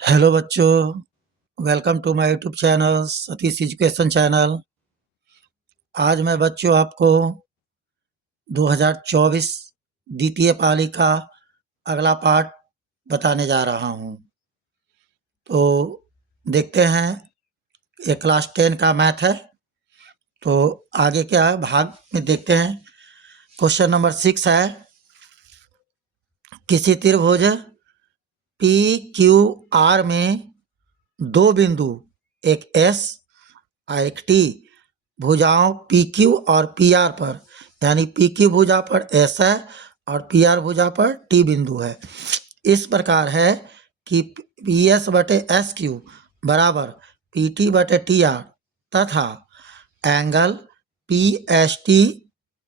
Hello बच्चों, welcome to my YouTube channel Satish education channel. आज मैं बच्चों आपको 2024 द्वितीय पाली का अगला पाठ बताने जा रहा हूँ। तो देखते हैं, ये क्लास 10 का मैथ है। तो आगे क्या है भाग में देखते हैं। क्वेश्चन नंबर 6 है, किसी त्रिभुज पी क्यू आर में दो बिंदु, एक एस और एक टी, भुजाओं पी क्यू और पी आर पर, यानी पी क्यू भुजा पर एस है और पी आर भुजा पर टी बिंदु है। इस प्रकार है कि पी एस बटे एस क्यू बराबर पी टी बटे टी आर तथा angle P S T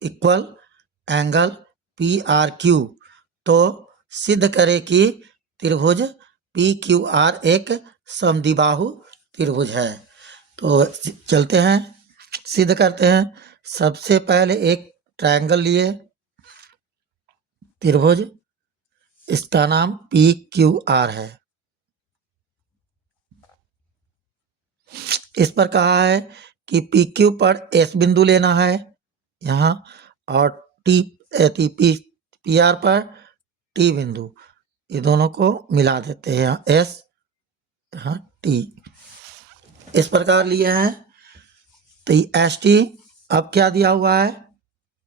equal angle P R Q. तो सिद्ध करे कि त्रिभुज पी क्यू आर एक समद्विबाहु त्रिभुज है। तो चलते हैं, सिद्ध करते हैं। सबसे पहले एक ट्रायंगल लिए त्रिभुज, इसका नाम पी क्यू आर है। इस पर कहा है कि पी क्यू पर एस बिंदु लेना है यहाँ, और टी पी आर पर टी बिंदु, ये दोनों को मिला देते हैं, यहाँ एस यहाँ टी। इस प्रकार लिए हैं। तो एस टी अब क्या दिया हुआ है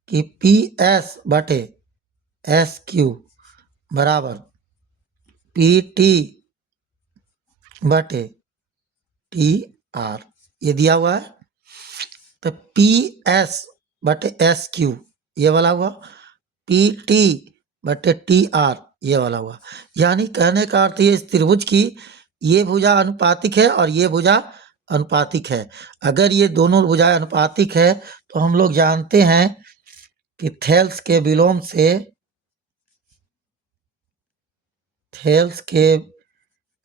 कि पी एस बटे एस क्यू बराबर पी टी बटे टी आर, ये दिया हुआ है। तो पी एस बटे एस क्यू ये वाला हुआ, पी टी बटे टी आर ये वाला हुआ। यानी कहने का अर्थ ये, इस त्रिभुज की ये भुजा अनुपातिक है और ये भुजा अनुपातिक है। अगर ये दोनों भुजाएं अनुपातिक है तो हम लोग जानते हैं कि थेल्स के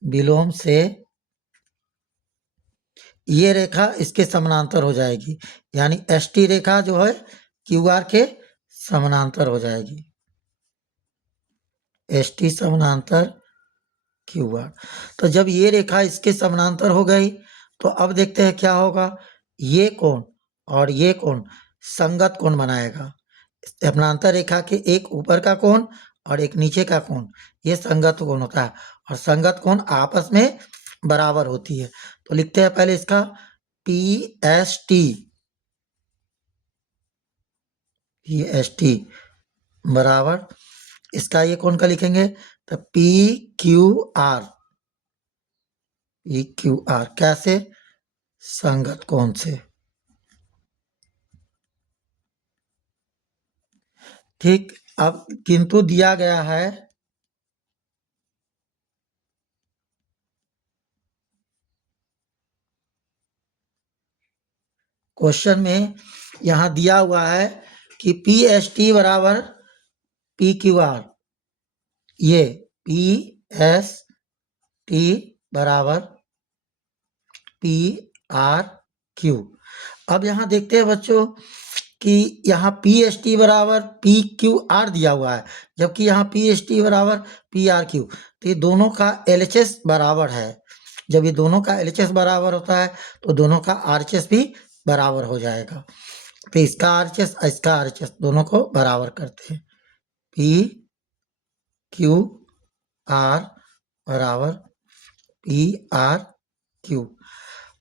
विलोम से ये रेखा इसके समानांतर हो जाएगी, यानी एस टी रेखा जो है क्यू आर के समानांतर हो जाएगी, एस टी समानांतर क्यू आर। तो जब ये रेखा इसके समानांतर हो गई तो अब देखते हैं क्या होगा। ये कोण और ये कोण संगत कोण बनाएगा। समानांतर रेखा के एक ऊपर का कोण और एक नीचे का कोण, ये संगत कोण होता है, और संगत कोण आपस में बराबर होती है। तो लिखते हैं पहले इसका पी एस टी बराबर, इसका ये कोण का लिखेंगे तो पी क्यू आर, कैसे, संगत कोण से। ठीक, अब किंतु दिया गया है क्वेश्चन में, यहां दिया हुआ है कि पी एस टी बराबर पी क्यू आर, ये पी एस टी बराबर पी आर क्यू। अब यहां देखते हैं बच्चों कि यहाँ पी एस टी बराबर पी क्यू आर दिया हुआ है, जबकि यहाँ पी एस टी बराबर पी आर क्यू। तो ये दोनों का एल एच एस बराबर है। जब ये दोनों का एल एच एस बराबर होता है तो दोनों का आर एच एस भी बराबर हो जाएगा। तो इसका आर एच एस, इसका आर एच एस, दोनों को बराबर करते हैं। पी क्यू आर बराबर पी आर क्यू।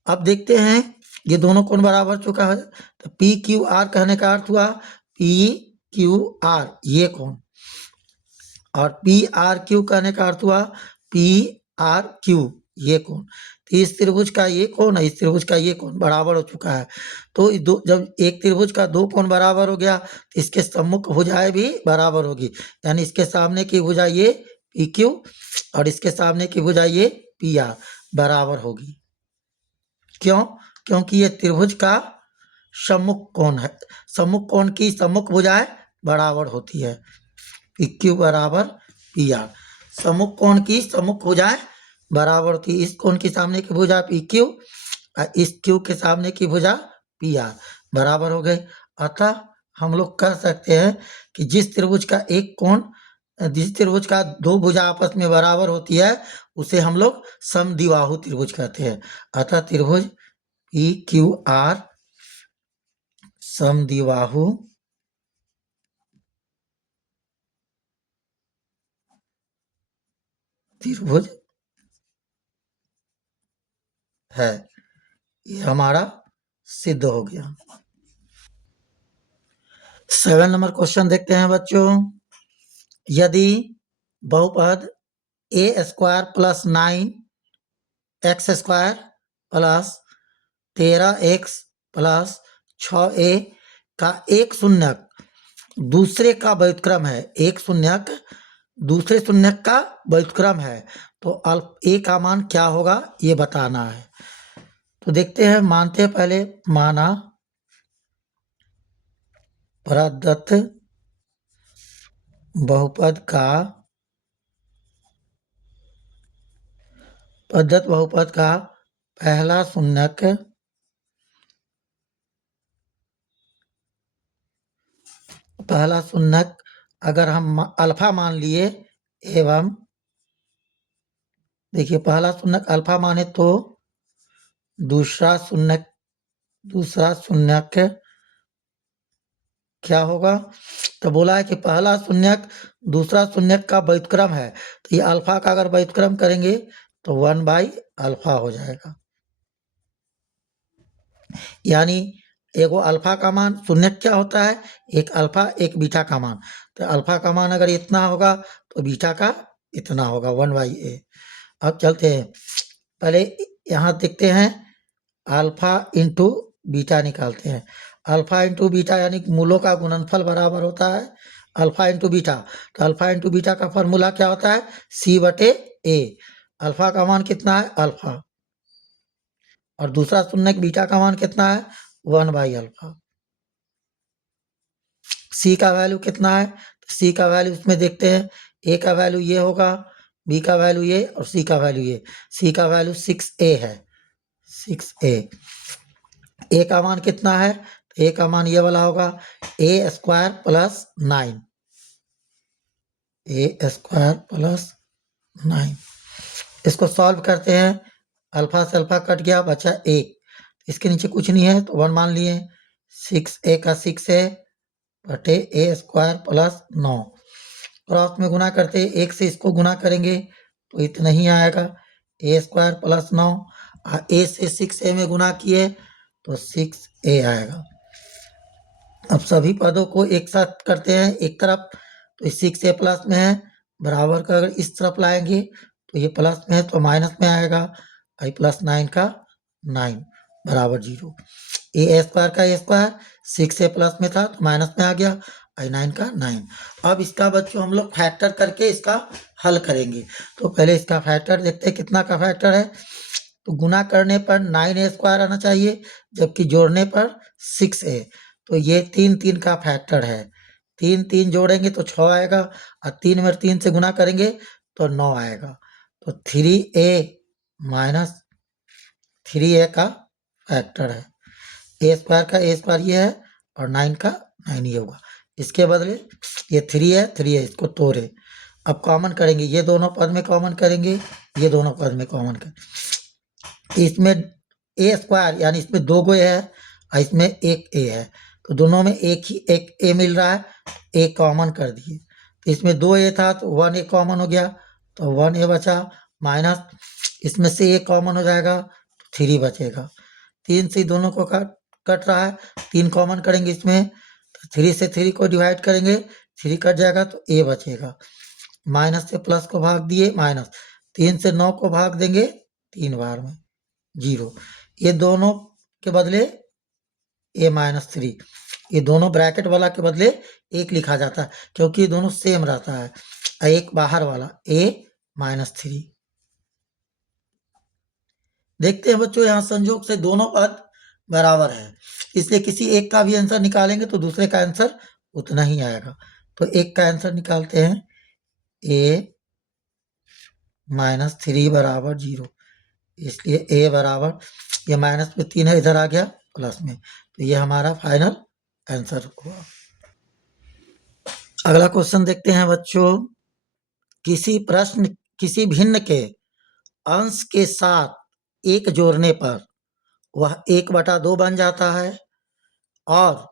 अब देखते हैं ये दोनों कोण बराबर चुका है, तो पी क्यू आर कहने का अर्थ हुआ पी क्यू आर ये कोण, और पी आर क्यू कहने का अर्थ हुआ पी आर क्यू ये कोण। तो इस त्रिभुज का ये कोण है, इस त्रिभुज का ये कोण बराबर हो चुका है। तो जब एक त्रिभुज का दो कोण बराबर हो गया तो इसके सम्मुख भुजाएं भी बराबर होगी, यानी इसके सामने की भुजा ये पी क्यू और इसके सामने की भुजा ये पी आर बराबर होगी। क्यों? क्योंकि ये त्रिभुज का सम्मुख कोण है। सम्मुख कोण की सम्मुख भुजाएं बराबर होती है, पी क्यू बराबर पी आर। सम्मुख कोण की सम्मुख भुजाएं बराबर होती है। इस कोण की सामने की भुजा पी क्यू और इस क्यू के सामने की भुजा पी आर बराबर हो गई। अतः हम लोग कह सकते हैं कि जिस त्रिभुज का दो भुजा आपस में बराबर होती है उसे हम लोग समद्विबाहु त्रिभुज कहते हैं। अतः त्रिभुज पी क्यू आर समद्विबाहु त्रिभुज है। ये हमारा सिद्ध हो गया। 7 नंबर क्वेश्चन देखते हैं बच्चों। यदि बहुपद a square plus 9 x square plus 13x plus 6a का एक शून्यक दूसरे का व्युत्क्रम है, एक शून्यक दूसरे शून्यक का व्युत्क्रम है, तो a का मान क्या होगा ये बताना है। तो देखते हैं, मानते हैं पहले, माना प्रदत्त बहुपद का पहला शून्यक अगर हम अल्फा मान लिए एवं देखिए पहला शून्यक अल्फा माने तो दूसरा शून्यक क्या होगा। तो बोला है कि पहला शून्यक दूसरा शून्यक का व्युत्क्रम है, तो ये अल्फा का अगर व्युत्क्रम करेंगे तो 1/अल्फा हो जाएगा। यानी एगो अल्फा का मान शून्यक क्या होता है, एक अल्फा एक बीटा का मान। तो अल्फा का मान अगर इतना होगा तो बीटा का इतना होगा 1/a। अब चलते हैं, पहले यहाँ देखते हैं अल्फा इंटू बीटा निकालते हैं। अल्फा इंटू बीटा यानी मूलों का गुणनफल बराबर होता है अल्फा इंटू बीटा। तो अल्फा इंटू बीटा का फॉर्मूला क्या होता है, c/a। अल्फा का मान कितना है अल्फा, और दूसरा शून्यक बीटा का मान कितना है 1/अल्फा। सी का वैल्यू कितना है, तो सी का वैल्यू इसमें देखते हैं, ए का वैल्यू ये होगा, बी का वैल्यू ये और सी का वैल्यू ये। सी का वैल्यू 6a है, 6a। ए का मान कितना है, तो ए का मान ये वाला होगा a² + 9, a² + 9। इसको सॉल्व करते हैं, अल्फा से अल्फा कट गया, बचा 1। इसके नीचे कुछ नहीं है तो 1 मान लिए। 6a का 6a बटे a² + 9। क्रॉस में गुना करते 1 से इसको गुना करेंगे तो इतना ही आएगा, a² + 9। a से 6a में गुना किए तो 6a आएगा। अब सभी पदों को एक साथ करते हैं एक तरफ, तो 6a प्लस में है, बराबर का अगर इस तरफ लाएंगे तो ये प्लस में है तो माइनस में आएगा। i + 9 का 9 बराबर 0। a² का a², 6a प्लस में था तो माइनस में आ गया, i9 का 9। अब इसका बच्चों हम लोग फैक्टर करके इसका हल करेंगे। तो पहले इसका फैक्टर देखते हैं कितना का फैक्टर है। तो गुना करने पर 9a² आना चाहिए, जबकि जोड़ने पर 6a। तो ये 3 का फैक्टर है, 3 जोड़ेंगे तो 6 आएगा, और 3 में 3 से गुना करेंगे तो 9 आएगा। तो 3a - 3a का फैक्टर है। a² का a² ये है और 9 का 9 ये होगा। इसके बदले ये 3 है, इसको तोड़े। अब कॉमन करेंगे, ये दोनों पद में कॉमन करेंगे, ये दोनों पद में कॉमन करेंगे। इसमें a² यानी इसमें 2 गो है और इसमें एक a है, तो दोनों में एक a मिल रहा है, a कॉमन कर दिए। तो इसमें 2a था तो 1a कॉमन हो गया, तो 1a बचा, माइनस इसमें से a कॉमन हो जाएगा तो 3 बचेगा। 3 से दोनों को कट रहा है, 3 कॉमन करेंगे इसमें, तो 3 से 3 को डिवाइड करेंगे, 3 कट जाएगा तो a बचेगा। माइनस से प्लस को भाग दिए माइनस, 3 से 9 को भाग देंगे 3 बार में 0। ये दोनों के बदले a-3, ये दोनों ब्रैकेट वाला के बदले 1 लिखा जाता है क्योंकि ये दोनों सेम रहता है। एक बाहर वाला a-3। देखते हैं बच्चों, यहाँ संयोग से दोनों पद बराबर है, इसलिए किसी एक का भी आंसर निकालेंगे तो दूसरे का आंसर उतना ही आएगा। तो एक का आंसर निकालते हैं, a-3 बराबर 0, इसलिए a बराबर, ये माइनस में 3 है, इधर आ गया प्लस में, तो ये हमारा फाइनल आंसर हुआ। अगला क्वेश्चन देखते हैं बच्चों। किसी भिन्न के अंश के साथ एक जोड़ने पर वह 1/2 बन जाता है और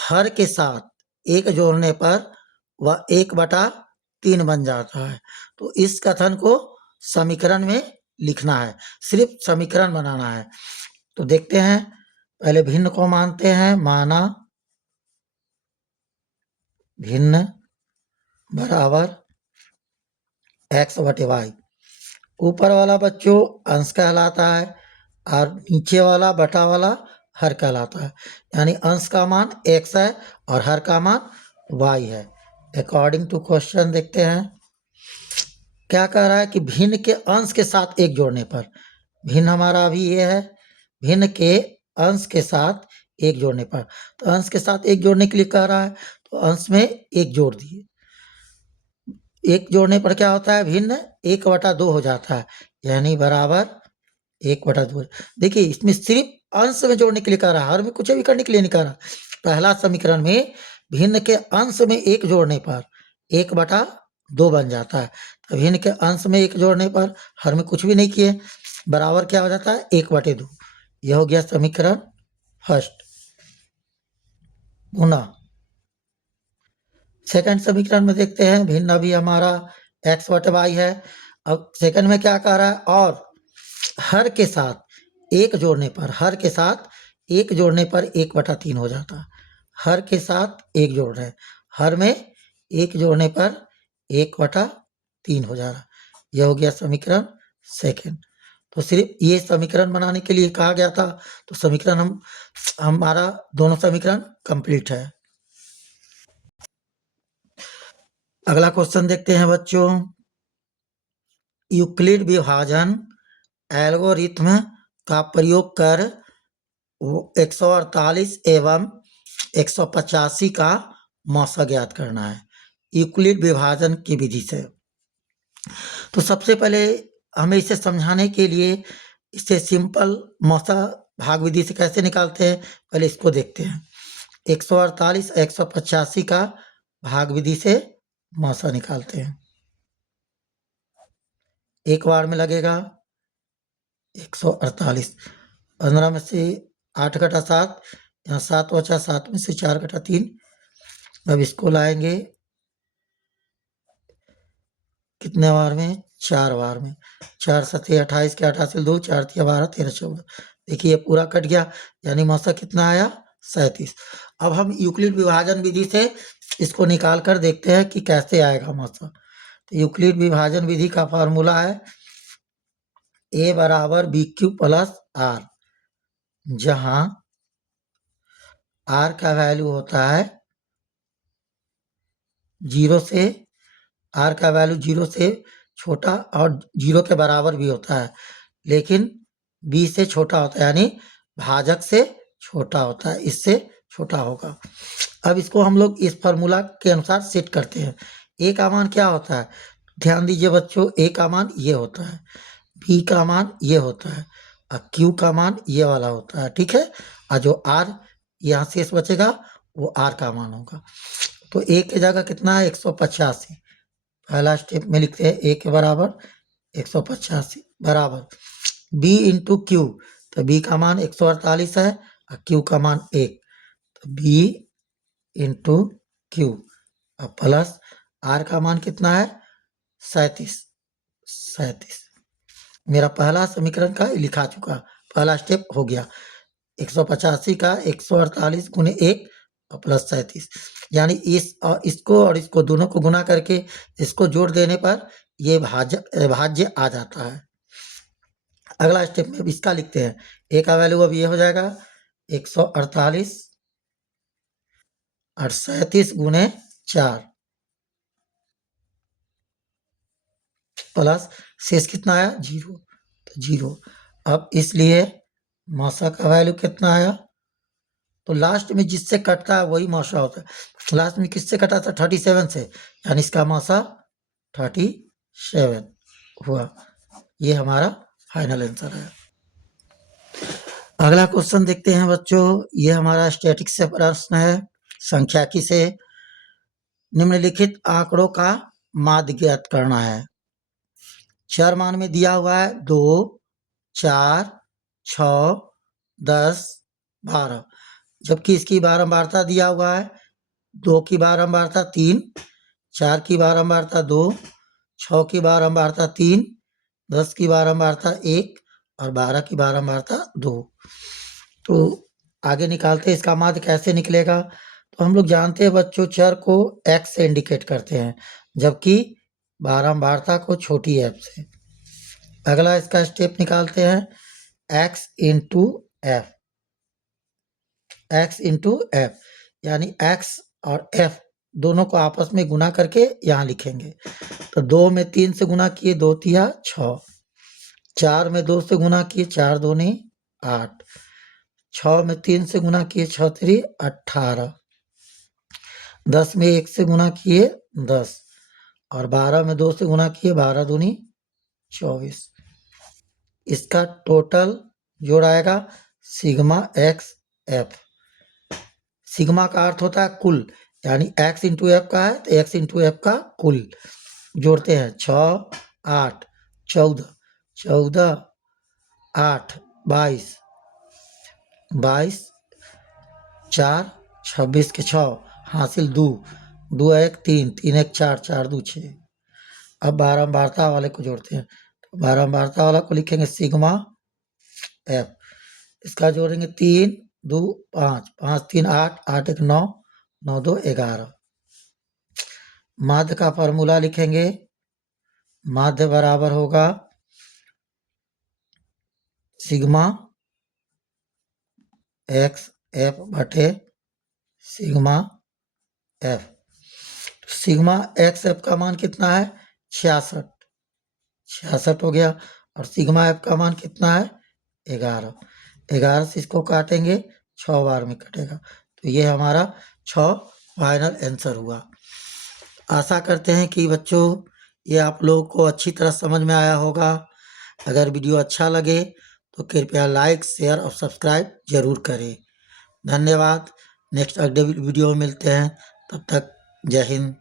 हर के साथ एक जोड़ने पर वह 1/3 बन जाता है। तो इस कथन को समीकरण में लिखना है, सिर्फ समीकरण बनाना है। तो देखते हैं, पहले भिन्न को मानते हैं। माना भिन्न बराबर x/y। ऊपर वाला बच्चों अंश कहलाता है और नीचे वाला बटा वाला हर कहलाता है। यानी अंश का मान x है और हर का मान y है। अकॉर्डिंग टू क्वेश्चन देखते हैं क्या कह रहा है कि भिन्न के अंश के साथ एक जोड़ने पर, भिन्न हमारा अभी ये है, भिन्न के अंश के साथ एक जोड़ने पर। तो अंश के साथ एक जोड़ने के लिए कह रहा है, तो अंश में एक जोड़ दिए। एक जोड़ने पर क्या होता है, भिन्न 1/2 हो जाता है, यानी बराबर 1/2। देखिए इसमें सिर्फ अंश में जोड़ने के लिए कह रहा है, हर में कुछ भी करने के लिए नहीं कह रहा। पहला समीकरण में भिन्न के अंश में एक जोड़ने पर 1/2 बन जाता है। तो भिन्न के अंश में एक जोड़ने पर हर में कुछ भी नहीं किए, बराबर क्या हो जाता है 1/2। यह हो गया समीकरण फर्स्ट। गुना सेकंड समीकरण में देखते हैं, भिन्न अभी हमारा x/y है। अब सेकंड में क्या कह रहा है, और हर के साथ एक जोड़ने पर, हर के साथ एक जोड़ने पर 1/3 हो जाता है। हर के साथ एक जोड़ रहे हैं, हर में एक जोड़ने पर 1/3 हो जा रहा। यह हो गया समीकरण सेकंड। तो सिर्फ ये समीकरण बनाने के लिए कहा गया था, तो समीकरण हमारा दोनों समीकरण कंप्लीट है। अगला क्वेश्चन देखते हैं बच्चों, यूक्लिड विभाजन एल्गोरिथ्म का प्रयोग कर 148 एवं 185 का मौसा ज्ञात करना है, यूक्लिड विभाजन की विधि से। तो सबसे पहले हमें इसे समझाने के लिए इसे सिंपल मौसा भाग विधि से कैसे निकालते हैं, पहले इसको देखते हैं। 148 185 का भाग विधि से मौसा निकालते हैं। एक बार में लगेगा 148, 15 में से 8 घटा 7, यहाँ 7 बचा, 7 में से 4 घटा 3। अब इसको लाएंगे कितने बार में, 4 बार में। 4 7 28 के 8 से 2, 4 3 12 13 14। देखिए ये पूरा कट गया, यानी मौसा कितना आया 37। अब हम यूक्लिड विभाजन विधि से इसको निकाल कर देखते हैं कि कैसे आएगा मौसा। तो यूक्लिड विभाजन विधि का फॉर्मूला है a बराबर BQ प्लस R, जहां R का वैल्यू होता है 0 से, R का वैल्यू 0 से छोटा और 0 के बराबर भी होता है, लेकिन B से छोटा होता है, यानी भाजक से छोटा होता है, इससे छोटा होगा। अब इसको हम लोग इस फार्मूला के अनुसार सेट करते हैं। A का मान क्या होता है, ध्यान दीजिए बच्चों, A का मान ये होता है, B का मान ये होता है और Q का मान ये वाला होता है, ठीक है। और जो R यहाँ शेष बचेगा वो R का मान होगा। तो A की जगह कितना है 185, पहला स्टेप में लिखते हैं A के बराबर 185 बराबर B इंटू क्यू। तो B का मान 148 है और Q का मान 1, तो B into Q plus R का मान कितना है 37। मेरा पहला समीकरण का लिखा चुका, पहला स्टेप हो गया। 185 का 148 गुने 1 और प्लस 37, यानी इसको और इसको दोनों को गुना करके इसको जोड़ देने पर ये भाज्य आ जाता है। अगला स्टेप में इसका लिखते हैं, ए का वैल्यू अब ये हो जाएगा 148 और 37 गुने 4 प्लस शेष कितना आया 0, तो 0। अब इसलिए मौसा का वैल्यू कितना आया, तो लास्ट में जिससे कटता है वही मौसा होता है। लास्ट में किससे कटा था 37 से, यानी इसका मौसा 37 हुआ। ये हमारा फाइनल आंसर है। अगला क्वेश्चन देखते हैं बच्चों, ये हमारा स्टैटिक्स से प्रश्न है, संख्याकी से। निम्नलिखित आंकड़ों का माध्य ज्ञात करना है। चर मान में दिया हुआ है 2, 4, 6, 10, 12, जबकि इसकी बारंबारता दिया हुआ है 2 की बारंबारता 3, 4 की बारंबारता 2, 6 की बारंबारता 3, 10 की बारंबारता 1 और 12 की बारंबारता 2। तो आगे निकालते हैं इसका माध्य कैसे निकलेगा। तो हम लोग जानते हैं बच्चों चर को x से इंडिकेट करते हैं, जबकि बारंबारता को छोटी f से। अगला इसका स्टेप निकालते हैं x into F, x into F, यानी x और f दोनों को आपस में गुना करके यहाँ लिखेंगे। तो 2 में 3 से गुना किए 2 तिया 6, 4 में 2 से गुना किए 4 दूनी 8, 6 में 3 से गुना किए 6 3 18, 10 में 1 से गुना किए 10 और 12 में 2 से गुना किए 12 दूनी 24। इसका टोटल जोड़ आएगा सिग्मा एक्स एफ। सिग्मा का अर्थ होता है कुल, यानी x इंटू एफ का है तो x इंटू एफ का कुल जोड़ते हैं। 6 8 14, 14 8 22, 22 4 26 के 6 हासिल 2, 2 1 3, 3 1 4, 4 2 6। अब बारंबारता वाले को जोड़ते हैं। तो बारंबारता वाला को लिखेंगे सिग्मा एफ। इसका जोड़ेंगे 3 2 5, 5 3 8, 8 1 9, 9 2 11। माध्य का फॉर्मूला लिखेंगे, माध्य बराबर होगा सिग्मा एक्स एफ बटे sigma F. Sigma x F का मान कितना है 66, 66 हो गया। और सिग्मा एफ का मान कितना है 11, 11 से इसको काटेंगे 6 बार में कटेगा। तो ये हमारा 6 फाइनल आंसर हुआ। आशा करते हैं कि बच्चों ये आप लोगों को अच्छी तरह समझ में आया होगा। अगर वीडियो अच्छा लगे तो कृपया लाइक शेयर और सब्सक्राइब जरूर करें। धन्यवाद। नेक्स्ट अगले वीडियो में मिलते हैं, तब तक जय हिंद।